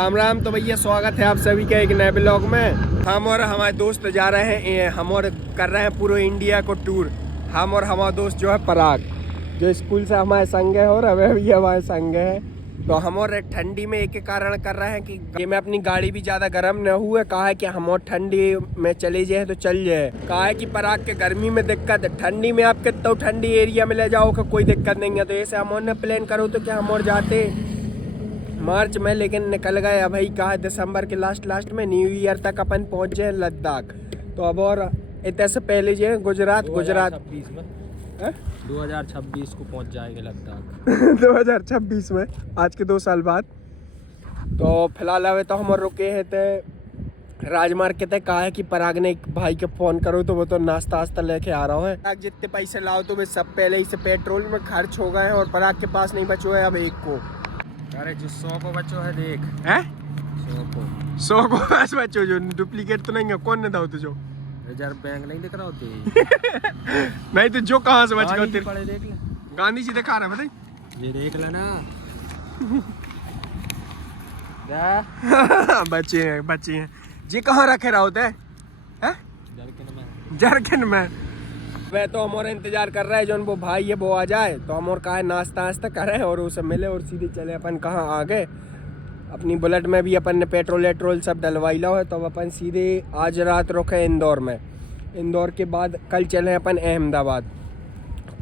राम राम। तो भैया स्वागत है आप सभी का एक नए ब्लॉग में। हम और हमारे दोस्त जा रहे हैं, हम और कर रहे हैं पूरे इंडिया को टूर। हम और हमारा दोस्त जो है पराग, जो स्कूल से हमारे संग है और हमें भी हमारे संग है। तो हम और ठंडी में एक कारण कर रहे हैं कि मैं अपनी गाड़ी भी ज़्यादा गर्म न हुए। कहा है कि हम और ठंडी में चले जाए तो चल जाए। कहा है कि पराग के गर्मी में दिक्कत है, ठंडी में आप कितना ठंडी एरिया में ले जाओ का कोई दिक्कत नहीं है। तो ऐसे हम और ने प्लान करो तो क्या हम और जाते मार्च में, लेकिन निकल गए भाई। कहा दिसंबर के लास्ट में न्यू ईयर तक अपन पहुंच जाए लद्दाख। तो अब और इतने से पहले जो है गुजरात 2026 को पहुंच जाएंगे लद्दाख 2026 में, आज के 2 साल बाद। तो फिलहाल अभी तो हम रुके हैं तो राजमार्ग के तक। कहा है कि पराग ने एक भाई के फोन करो तो वो तो नाश्ता वास्ता लेके आ रहा है। पराग जितने पैसे लाओ तो वे सब पहले ही से पेट्रोल में खर्च हो गए हैं और पराग के पास नहीं बचो है अब एक को। अरे जो 100 को बच्चों है देख हैं 100 को बस बच्चों, जो डुप्लीकेट तो नहीं है। कौन ने दाओ तुझो रिजर्व बैंक नहीं दिख रहा होते नहीं तो जो कहाँ से बच गया तेरे पड़े देख ले। गांधी जी दिखा रहे हैं बताइए, ये देख लेना बच्चे हैं जी। कहाँ रखे रहा होता है जरकिन में। वह तो हमारा इंतजार कर रहा है जो वो भाई है वो आ जाए तो हम और कहा नाश्ता वास्ता करें और उसे मिले और सीधे चले अपन कहाँ आ गए। अपनी बुलेट में भी अपन ने पेट्रोल सब डलवाई ला है। तो अब अपन सीधे आज रात रुके इंदौर में। इंदौर के बाद कल चले अपन अहमदाबाद।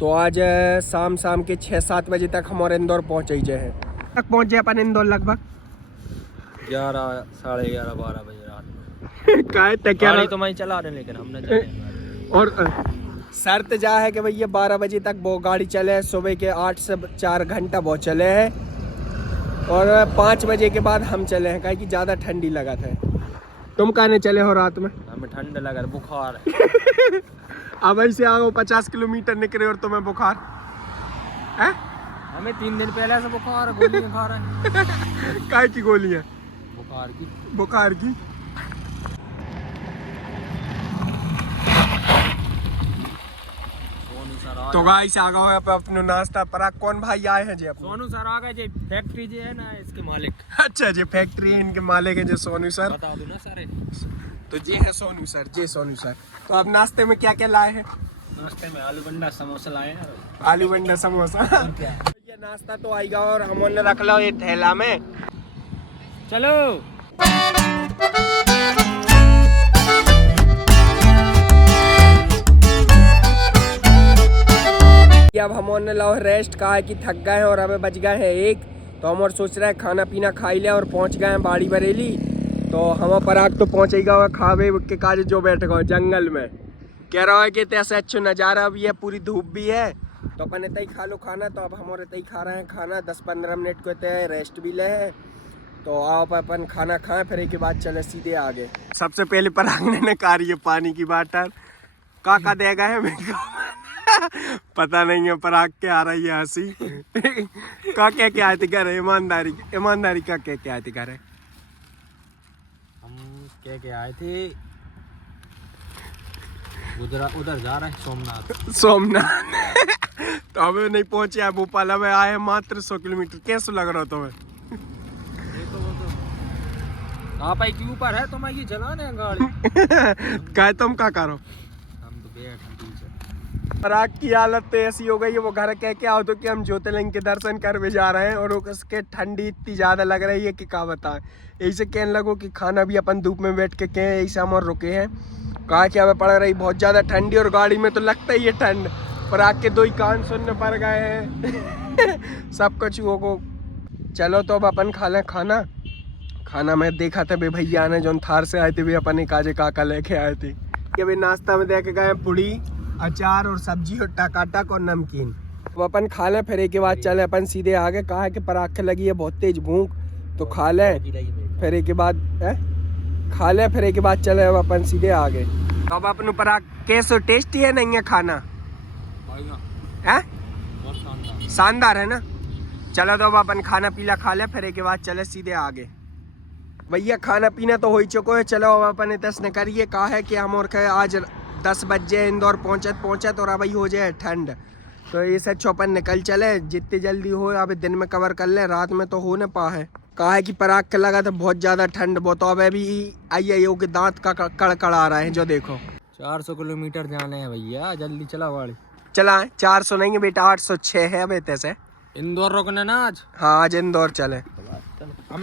तो आज शाम के 6-7 बजे तक हमारे इंदौर पहुँच ही जाए तक पहुँच जाए अपन इंदौर लगभग 11, साढ़े 11, 12 बजे रात में। गाड़ी तो मैं चला रहे लेकिन हमने और शर्त जा है कि भैया 12 बजे तक वो गाड़ी चले। सुबह के 8 से 4 घंटा वो चले हैं और 5 बजे के बाद हम चले हैं, कि ज़्यादा ठंडी लगा था। तुम कहने चले हो रात में? हमें ठंड लगा बुखार है अब ऐसे आओ 50 किलोमीटर निकले और तुम्हें बुखार है? हमें 3 दिन पहले से बुखार, गोलियां खा रहे हैं काय की गोलियां? बुखार की। तो गाइस आ गए अपने नाश्ता। पराग कौन भाई आए हैं जी? सोनू सर आ गए जी, फैक्ट्री जी है ना इसके मालिक। अच्छा जी, फैक्ट्री है इनके मालिक है जो सोनू सर। बता दो ना सारे। तो ये है सोनू सर, जी सोनू सर। तो अब नाश्ते में क्या क्या लाए हैं? नाश्ते में आलू बंडा समोसा लाए हैं। आलू बंडा समोसा ये नाश्ता तो आएगा और हमने रख लो ये थैला में। चलो अब हमने लो रेस्ट। कहा है कि थक गए हैं और हमें बज गए हैं 1। तो हम और सोच रहे हैं खाना पीना खा ही ले और पहुंच गए हैं बाड़ी बरेली। तो हम पराग तो पहुंचेगा और खावे के काज जो बैठ गए जंगल में। कह रहा है कि ऐसा अच्छा नज़ारा भी है, पूरी धूप भी है। तो अपन इतना ही खा लो खाना। तो अब हम और इतना ही खा रहे हैं खाना। 10-15 मिनट को इतने रेस्ट भी ले है। तो आप अपन खाना खाएं फिर एक के बाद चले सीधे आगे। सबसे पहले पराग ने निकाली है पानी की बाटल। का देगा है पता नहीं है। पराग के आ रही है हंसी का क्या आए थे घर? ईमानदारी का क्या आए थे घर? हम क्या आए थे उधर जा रहे हैं सोमनाथ तो हमें नहीं पहुंचे है भोपाल। हमें आए मात्र 100 किलोमीटर। कैसे लग रहा तुम्हें? आप के ऊपर है तो मैं ये चलाने गाड़ी क्या तुम क्या करो? हम तो बैठ पराग की हालत तो ऐसी हो गई है, वो घर कह के आओ तो कि हम ज्योतिर्लिंग के दर्शन कर भी जा रहे हैं और उसके ठंडी इतनी ज़्यादा लग रही है कि क्या बताएं। ऐसे कहने लगो कि खाना भी अपन धूप में बैठ के कहें ऐसे हम और रुके हैं। कहा कि हमें पड़ रही बहुत ज़्यादा ठंडी और गाड़ी में तो लगता ही है ठंड। पराग के 2 ही कान सुनने पड़ गए हैं सब कुछ वो को। चलो तो अब अपन खा लें खाना में देखा था भाई भैया ने जो थार से आए थे भी अपन एक आजे काका लेके आए थे कि भाई नाश्ता में दे के गए पूड़ी अचार और सब्जी और टकाटक और नमकीन। अब अपन खा लें फिर एक के बाद चले अपन सीधे आगे। कहा है कि पराग के लगी है बहुत तेज भूख तो खा लें फिर एक के बाद चले अब अपन सीधे आगे। तो अब अपन पराग कैसे टेस्टी है नहीं है खाना? है शानदार है ना। चलो तो अब अपन खाना पीला खा ले फिर एक के बाद चले सीधे आगे। भैया खाना पीना तो हो ही चुको है। चलो अब अपन तस्न करिए। कहा है कि हम और आज 10 बजे इंदौर पहुँचत और अब ही हो जाए ठंड। तो ये चौपन निकल चले, जितनी जल्दी हो अब दिन में कवर कर ले, रात में तो हो न पा है। कहा है कि पराग के लगा तो बहुत ज्यादा ठंड, वो तो अब अभी आई के दांत का कड़कड़ आ रहा है। जो देखो 400 किलोमीटर जाने हैं भैया, जल्दी चला गाड़ी। चला 400 नहीं है बेटा, 806 है अब से। इंदौर रुकने ना आज? हाँ आज इंदौर चले।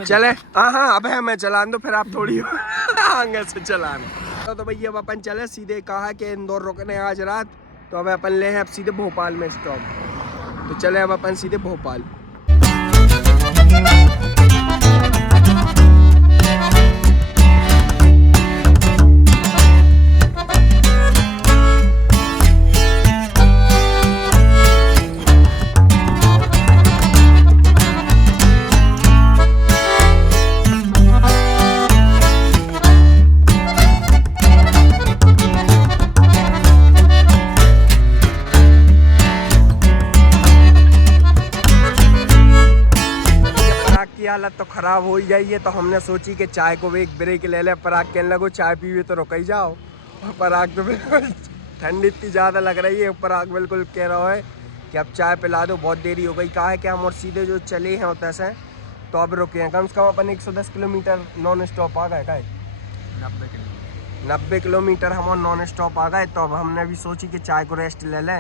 चले हाँ अब है, मैं चला दो फिर आप थोड़ी आगे से चलाना। तो भैया अब अपन चले सीधे, कहा कि इंदौर रुकने आज रात, तो अब अपन ले हैं अब सीधे भोपाल में स्टॉप। तो चले अब अपन सीधे भोपाल। हालत तो खराब हो ही जाइए, तो हमने सोची कि चाय को एक ब्रेक ले ले। पराग कहने लगो चाय पीवे तो रुक ही जाओ, और पराग तो बिल्कुल ठंडी इतनी ज़्यादा लग रही है, पराग बिल्कुल कह रहा है कि अब चाय पिला दो, बहुत देरी हो गई। कहा है कि हम और सीधे जो चले हैं उतने से तो अब रुके हैं, कम से कम अपन 110 किलोमीटर नॉन स्टॉप आ गए। का 90 किलोमीटर हम और नॉन स्टॉप आ गए। तो अब हमने भी सोची कि चाय को रेस्ट ले लें,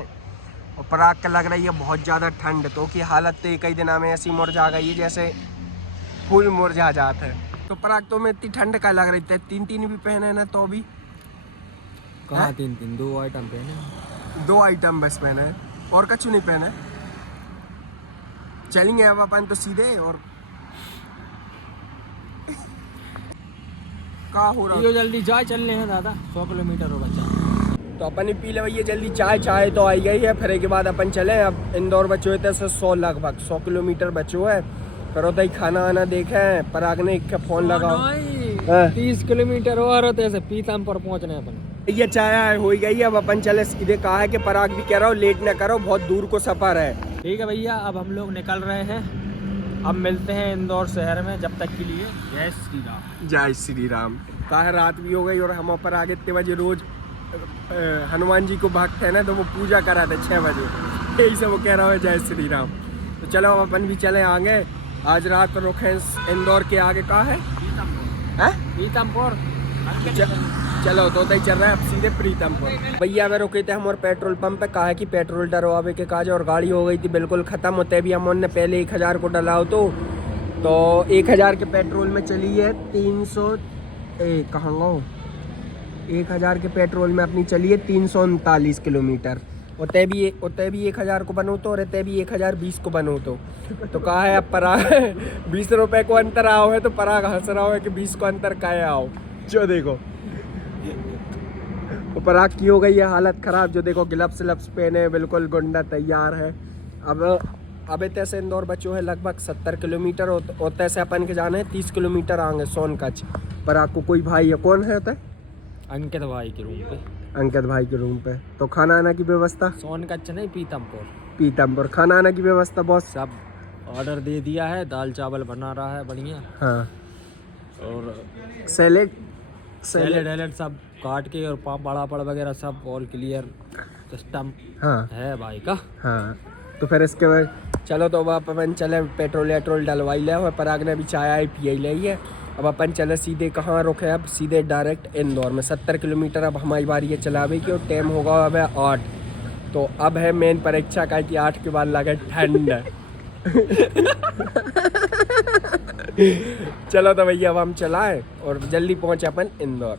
और पराग का लग रही है बहुत ज़्यादा ठंड, तो की हालत तो कई दिन में ऐसी मुरझा गई है जैसे फूल मुरझा जाता है। तो पराग तो में इतनी ठंड का लग रही थी, 3 भी पहने ना, तो भी कहाँ 3 2 आइटम पहने, 2 आइटम बस पहने, और कछु नहीं पहने। चलेंगे अब अपन तो सीधे। और क्या हो रहा है, जल्दी चाय चलने हैं दादा, 100 किलोमीटर हो बच्चा। तो अपन ही पी ले भैया जल्दी चाय। चाय तो आई गई है, फिर के बाद अपन चले। अब इंदौर बचे हुए थे 100 लगभग 100 किलोमीटर बचे है, फिर होता ही खाना आना देखा है। पराग ने एक फोन लगाओ 30 किलोमीटर और होते से पीतमपुर पहुंचने अपन। ये चाय हो गई, अब अपन चले सीधे। कहा है कि पराग भी कह रहा हो लेट न करो, बहुत दूर को सफर है। ठीक है भैया, अब हम लोग निकल रहे हैं, अब मिलते हैं इंदौर शहर में। जब तक के लिए जय श्री राम। जय श्री राम। कहा है रात भी हो गई, और हम पर आगे इतने बजे रोज हनुमान जी को भक्त है ना, तो वो पूजा करा थे 6 बजे, यही से वो कह रहा है जय श्री राम। तो चलो अब अपन भी चले आगे। आज रात रुके इंदौर के आगे। कहा है पीतमपुर। चलो तो ही चल रहा है अब सीधे प्रीतमपुर। भैया वे रुके थे हम और पेट्रोल पंप पे। कहा है कि पेट्रोल डलवावे के काज, और गाड़ी हो गई थी बिल्कुल ख़त्म होते भी हम ने पहले 1000 को डलाओ, तो 1000 के पेट्रोल में चली है 300 कहाँ गो 1000 के पेट्रोल में अपनी चली है 339 किलोमीटर। उतने भी 1000 को बनो तो, और इतने भी 1020 को बनो तो कहा है अब पराग 20 रुपए को अंतर आओ है, तो पराग हंस रहा है कि 20 को अंतर काहे आओ। जो देखो वो पराग की हो गई है हालत खराब। जो देखो ग्लव्स पहने बिल्कुल गुंडा तैयार है। अब इतने से इंदौर बच्चों है लगभग 70 किलोमीटर, उतने से अपन के जाना है 30 किलोमीटर आगे सोनकच्छ। पराग को कोई भाई है, कौन है उतने? अंकित भाई के रूम पे। अंकित भाई के रूम पे। तो खाना आना की व्यवस्था? सोनकच्छ नहीं, पीतमपुर। खाना आना की व्यवस्था बॉस? सब ऑर्डर दे दिया है, दाल चावल बना रहा है बढ़िया। हाँ, और सैलेड सब काट के, और पापड़ वगैरह सब ऑल क्लियर सिस्टम है भाई का। हाँ तो फिर इसके बाद चलो तो अब अपन चले पेट्रोल डलवाई ले, और पराग ने भी चाय पिया ले है। अब अपन चले सीधे कहाँ रुके, अब सीधे डायरेक्ट इंदौर में। 70 किलोमीटर अब हमारी बारी है चलावे की, और टाइम होगा अब है 8। तो अब है मेन परीक्षा का कि 8 के बाद लगे ठंड। चलो तो भैया अब हम चलाएं और जल्दी पहुँचे अपन इंदौर।